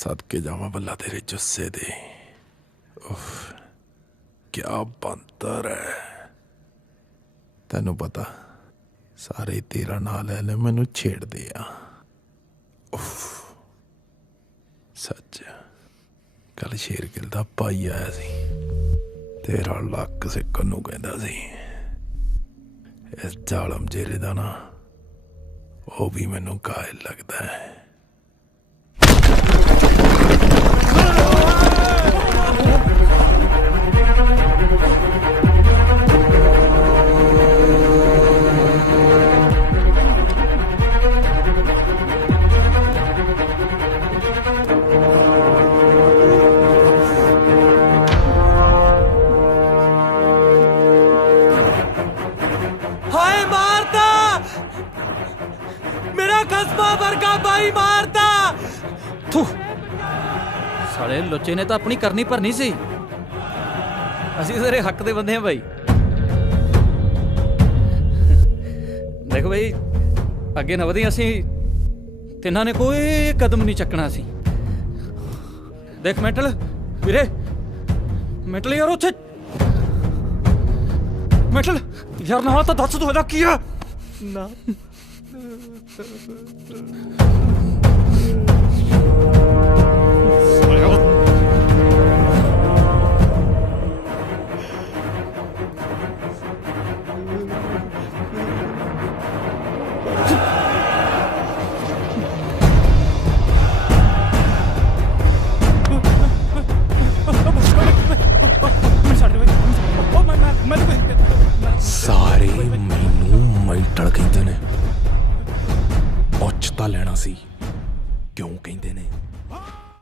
सदके जावा बल्ला तेरे जुस्से दे। उफ क्या बंतर है। तेनू पता सारे तेरा नाम ले ले मैनू छेड़दे आ। उफ सच कल शेरगिल दा भाई आया सी, तेरा लक सिक्कन नू कहंदा सी। इस जालम जेरे दा ना वो भी मैनू कायल लगदा है। हाय मारता मेरा कस्बा वर्गा भाई मारता। साले लुच्चे ने तो अपनी करनी भरनी सी। असीं तेरे हक दे बंदे हैं भाई। देखो भाई अगे ना वधी, असीं तिन्हां ने कोई कदम नहीं चकना सी। देख मैंटल वीरे, मैंटल यार उत्थे मैंटल यार ना तो दस दो की है ना। सारे मैनू मैंटल कहते ने, पुछ तां लेना सी क्यों कहते ने।